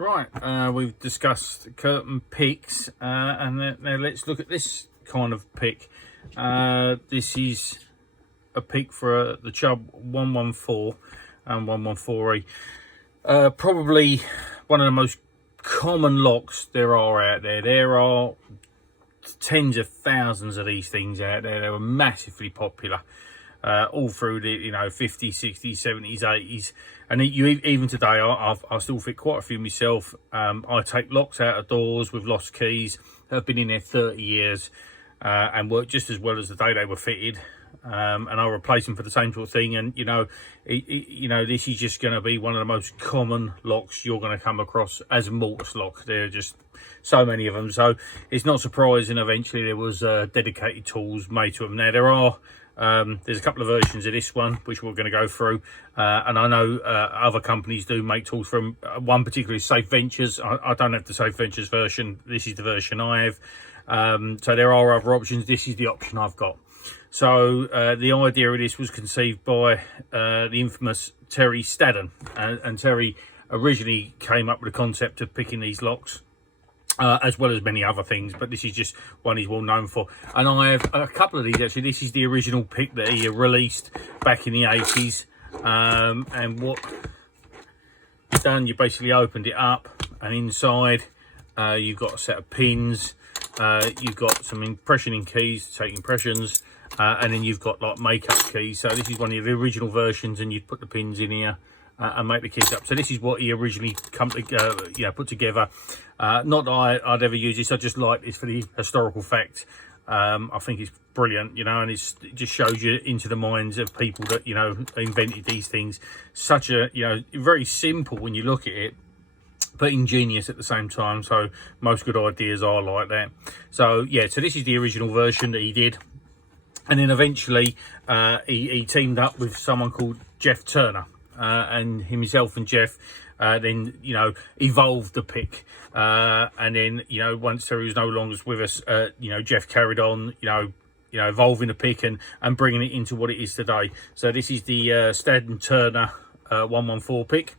Right, we've discussed curtain picks, and now let's look at this kind of pick. This is a pick for the Chubb 114 and 114E. Probably one of the most common locks there are out there. There are tens of thousands of these things out there. They were massively popular all through the 50s, 60s, 70s, 80s, and even today I still fit quite a few myself. I take locks out of doors with lost keys that have been in there 30 years and work just as well as the day they were fitted, and I'll replace them for the same sort of thing. And this is just going to be one of the most common locks you're going to come across as a mortise lock. There are just so many of them, so it's not surprising eventually there was dedicated tools made to them. Now there's a couple of versions of this one which we're going to go through, and I know other companies do make tools from one particularly Safe Ventures. I don't have the Safe Ventures version. This is the version I have. So there are other options. This is the option I've got. So the idea of this was conceived by the infamous Terry Staddon, and Terry originally came up with the concept of picking these locks, as well as many other things, but this is just one he's well known for. And I have a couple of these actually. This is the original pick that he released back in the 80s, and what you've done, you basically opened it up, and inside you've got a set of pins, you've got some impressioning keys to take impressions, and then you've got like makeup keys. So this is one of the original versions, and you'd put the pins in here and make the keys up. So this is what he originally put together. Not that I'd ever use this. I just like this for the historical fact. I think it's brilliant, and it just shows you into the minds of people that invented these things. Such a very simple when you look at it, but ingenious at the same time. So most good ideas are like that. So yeah, so this is the original version that he did, and then eventually he teamed up with someone called Jeff Turner. And himself and Jeff then evolved the pick, and then once Terry was no longer with us, Jeff carried on evolving the pick and bringing it into what it is today. So this is the Staddon Turner 114 pick.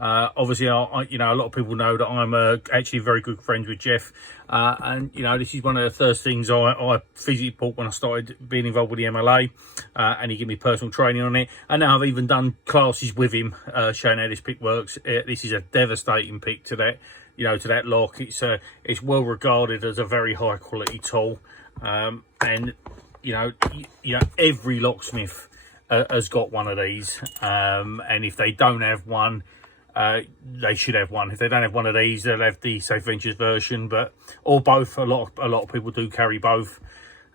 Obviously, a lot of people know that I'm actually very good friends with Jeff, and this is one of the first things I physically bought when I started being involved with the MLA, and he gave me personal training on it. And now I've even done classes with him, showing how this pick works. This is a devastating pick to that, to that lock. It's well regarded as a very high quality tool, and every locksmith has got one of these, and if they don't have one, they should have one. If they don't have one of these, they'll have the Safe Ventures version, or both. A lot of people do carry both,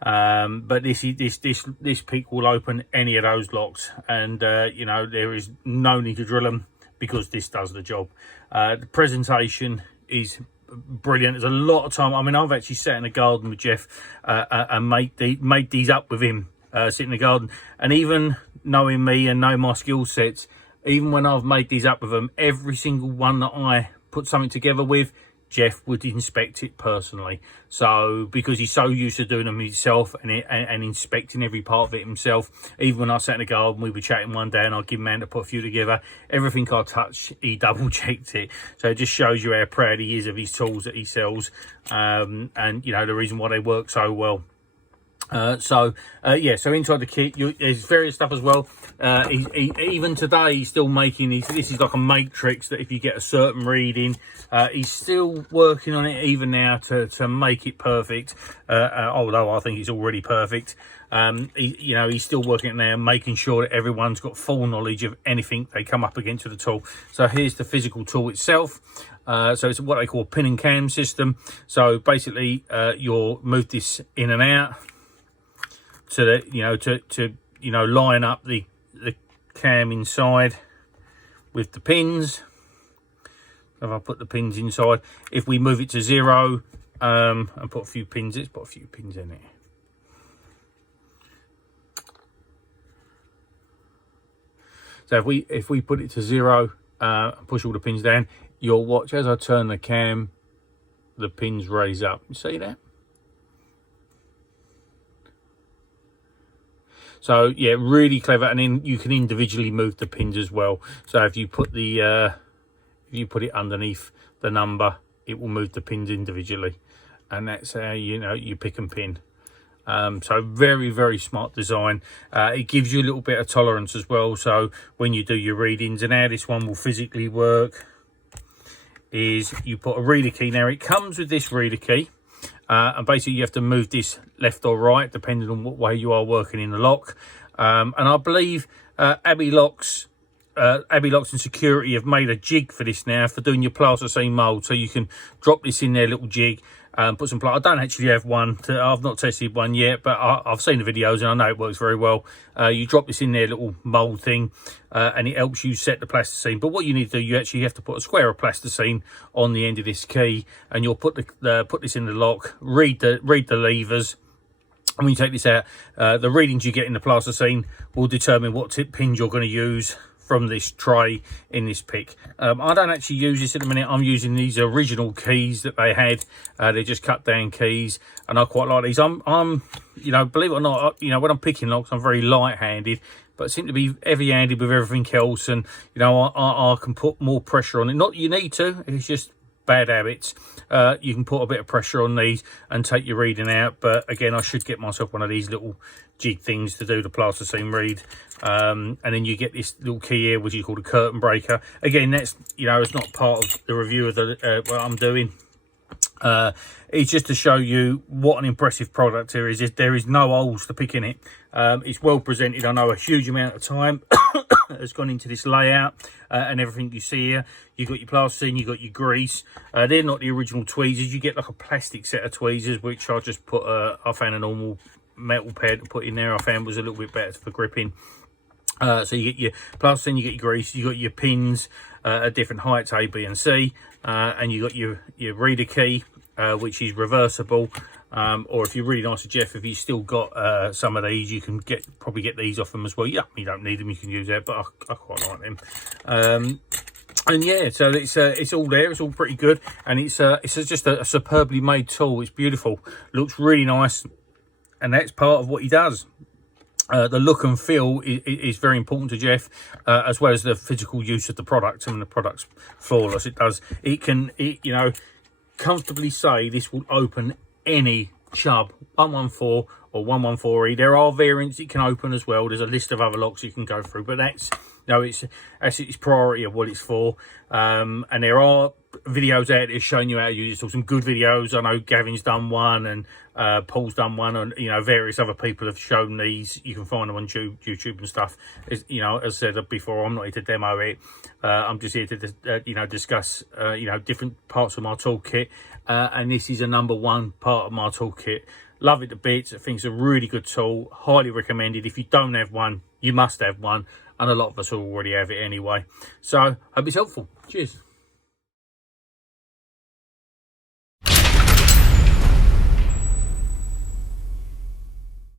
but this pick will open any of those locks, and there is no need to drill them because this does the job. The presentation is brilliant. There's a lot of time. I mean, I've actually sat in the garden with Jeff and made these up with him, sitting in the garden, and even knowing me and knowing my skill sets, even when I've made these up with them, every single one that I put something together with, Jeff would inspect it personally. So because he's so used to doing them himself and inspecting every part of it himself, even when I sat in the garden, we were chatting one day and I'd give him a hand to put a few together, everything I touched, he double checked it. So it just shows you how proud he is of his tools that he sells, and the reason why they work so well. So inside the kit, there's various stuff as well. Even today, he's still making these. This is like a matrix that if you get a certain reading, he's still working on it even now to make it perfect. Although I think it's already perfect. He's still working it now, making sure that everyone's got full knowledge of anything they come up against with the tool. So here's the physical tool itself. So it's what they call a pin and cam system. So basically, you'll move this in and out to line up the cam inside with the pins. If I put the pins inside, if we move it to 0 and put a few pins, let's put a few pins in it. So if we put it to 0 and push all the pins down, you'll watch as I turn the cam, the pins raise up. You see that? So yeah, really clever. And then you can individually move the pins as well. So if you put the you put it underneath the number, it will move the pins individually, and that's how you pick and pin. So very, very smart design. It gives you a little bit of tolerance as well, so when you do your readings. And how this one will physically work is you put a reader key. Now it comes with this reader key, and basically you have to move this left or right depending on what way you are working in the lock. And I believe Abbey Locks and Security have made a jig for this now for doing your plasticine mould, so you can drop this in their little jig. Put some I don't actually have one. I've not tested one yet, but I've seen the videos and I know it works very well. You drop this in their little mould thing, and it helps you set the plasticine. But what you need to do, you actually have to put a square of plasticine on the end of this key, and you'll put this in the lock. Read the levers. And when you take this out, the readings you get in the plasticine will determine what pins you're going to use from this tray in this pick. I don't actually use this at the minute. I'm using these original keys that they had. They're just cut down keys, and I quite like these. I'm believe it or not, when I'm picking locks, I'm very light-handed, but I seem to be heavy-handed with everything else, and I can put more pressure on it. Not that you need to, it's just bad habits. You can put a bit of pressure on these and take your reading out, but again, I should get myself one of these little jig things to do the plasticine read. And then you get this little key here, which is called a curtain breaker. Again, that's it's not part of the review of the what I'm doing. It's just to show you what an impressive product here is. There is no holes to pick in it. It's well presented. I know a huge amount of time has gone into this layout, and everything you see here. You've got your plasticine, you've got your grease. They're not the original tweezers. You get like a plastic set of tweezers, which I just put, I found a normal metal pair to put in there. I found was a little bit better for gripping. So you get your plasticine, you get your grease, you got your pins at different heights, A, B and C, and you got your reader key, which is reversible. Or if you're really nice to Jeff, if you've still got some of these, you can probably get these off them as well. Yeah, you don't need them, you can use that, but I quite like them. And yeah, so it's all there. It's all pretty good, and it's just a superbly made tool. It's beautiful, looks really nice, and that's part of what he does. The look and feel is very important to Jeff, as well as the physical use of the product. And the product's flawless. It can comfortably say this will open any Chubb 114 or 114E. There are variants it can open as well. There's a list of other locks you can go through, but that's its priority of what it's for. And there are videos out there showing you how to use it. So some good videos. I know Gavin's done one, and Paul's done one, and various other people have shown these. You can find them on YouTube and stuff. As I said before, I'm not here to demo it. I'm just here to discuss different parts of my toolkit, and this is a #1 part of my toolkit. Love it to bits. I think it's a really good tool. Highly recommended. If you don't have one, you must have one, and a lot of us already have it anyway. So hope it's helpful. Cheers.